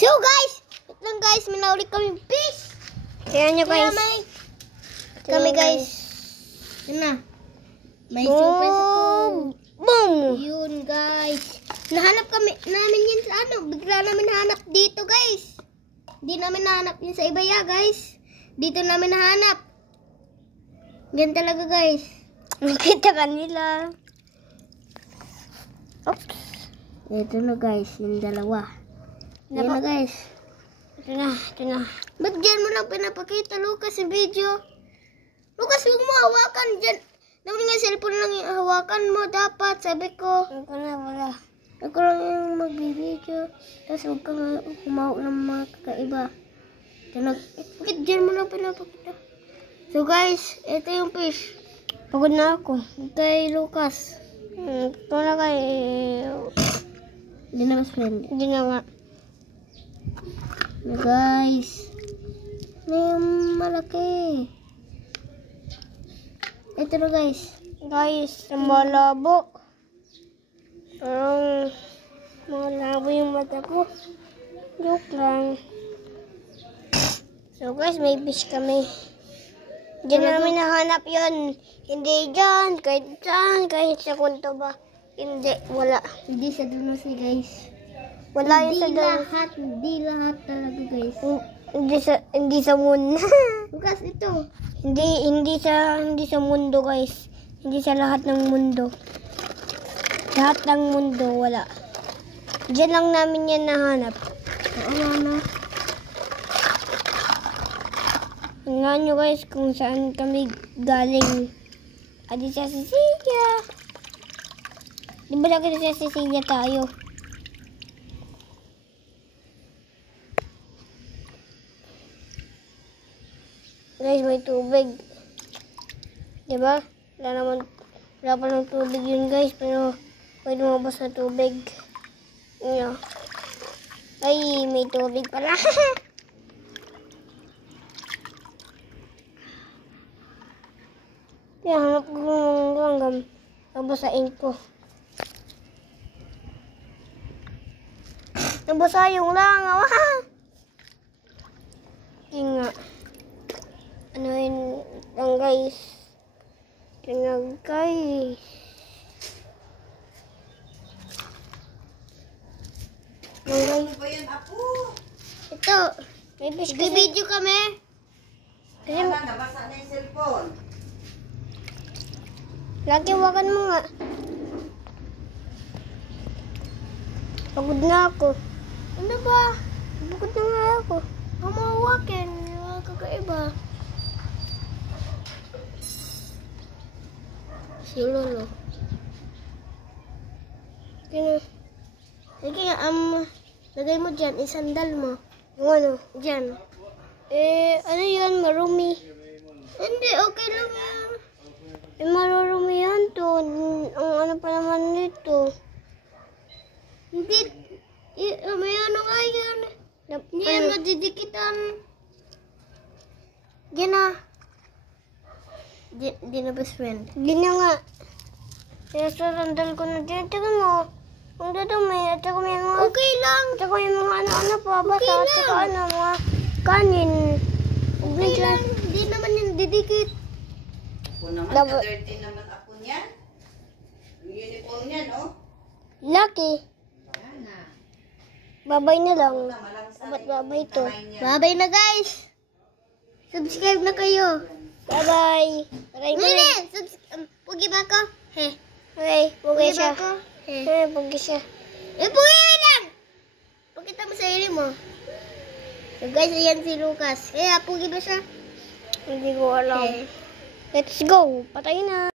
So guys, ito lang guys, minaulit kami fish. Tingnan nyo guys. Kami guys. Yun na. May surprise ako. Boom! Yun guys. Nahanap kami namin yun sa ano. Bigla namin nahanap dito guys. Hindi namin nahanap yun sa iba ya guys. Dito namin nahanap. Yan talaga guys. Nakita kanila. Oops. Ito na guys, yung dalawa. Yan na guys. Ito na. Ba't dyan mo lang pinapakita, Lucas, yung video? Lucas, huwag mo hawakan dyan. Naman nga cellphone lang yung hawakan mo. Dapat, sabi ko. Wala. Ako lang yung magbibideo. Tapos huwag kang humawak ng mga kakaiba. Bakit dyan mo lang pinapakita? So guys, ito yung fish. Pagod na ako. Kay Lucas. Ito na kay... Hindi na mas friend. Hindi na nga. Guys, may malaki. Ito na guys. Guys, malabo. Parang malabo yung mata ko. Joke lang. So guys, may fish kami. Diyan namin nahanap yun. Hindi dyan, kahit saan, kahit sa kunto ba. Hindi, wala. Hindi sa dunos ni guys. Wala yun sa doon. Hindi lahat talaga guys. Hindi sa moon. Lucas, ito. hindi sa mundo guys. Hindi sa lahat ng mundo. Lahat ng mundo wala. Diyan lang namin yan nahanap. Oo nga na. Tingnan nyo guys kung saan kami galing. Adi sa Sicilia. Di ba lagi sa Sicilia tayo? Guys, may tubig. Diba? Wala pa ng tubig yun guys, pero may lumabas na tubig. Yun. Ay, may tubig pala. Kaya hanap ko ng langgam. Nabasain ko. Nabasa yung langaw. Tinga. Ano yun lang guys. Tingnan guys. Ano ba yan, Apo? Ito. May fish kasi. Bibidyo kami. Wala, nabasa na yung cellphone. Lagi wakan mo nga. Pagod na ako. Ano ba? Pagod na nga ako. Mamawakin. Mga kakaiba. Si Lolo. Lagi nga, lagay mo dyan, isandal mo. Yung ano? Dyan. Ano yun? Marumi. Hindi, okay lang yan. Marurumi yan to. Ang ano pa naman nito. Hindi, may ano nga yan. Hindi yan madidikitan. Diyan na. Di na best friend. Hindi na nga. Kaya sarandal ko na dyan. Tsaka mo. Ang dadumi. At saka may mga... Okay lang. At saka may mga ano-ano pa. Basta Okay at lang. saka ano, mga kanin. Okay lang. Hindi naman yan didikit. Ako naman, Dapat- ka-13 naman ako niyan. Yung uniform niya, no? Lucky. Yan na. Babay na lang. Malangsa Ba't babay to? Bye-bye na guys. Subscribe na kayo. Bye-bye. Aray ko na. Ngayon, pugi ba ako? He. Okay, Pugi pugay ba siya. ako? He. Pugay siya. Pugi lang! Pakita mo sa sarili mo. So guys, ayan si Lucas. Kaya, pugi ba siya? Hindi ko alam. He. Let's go. Patay na.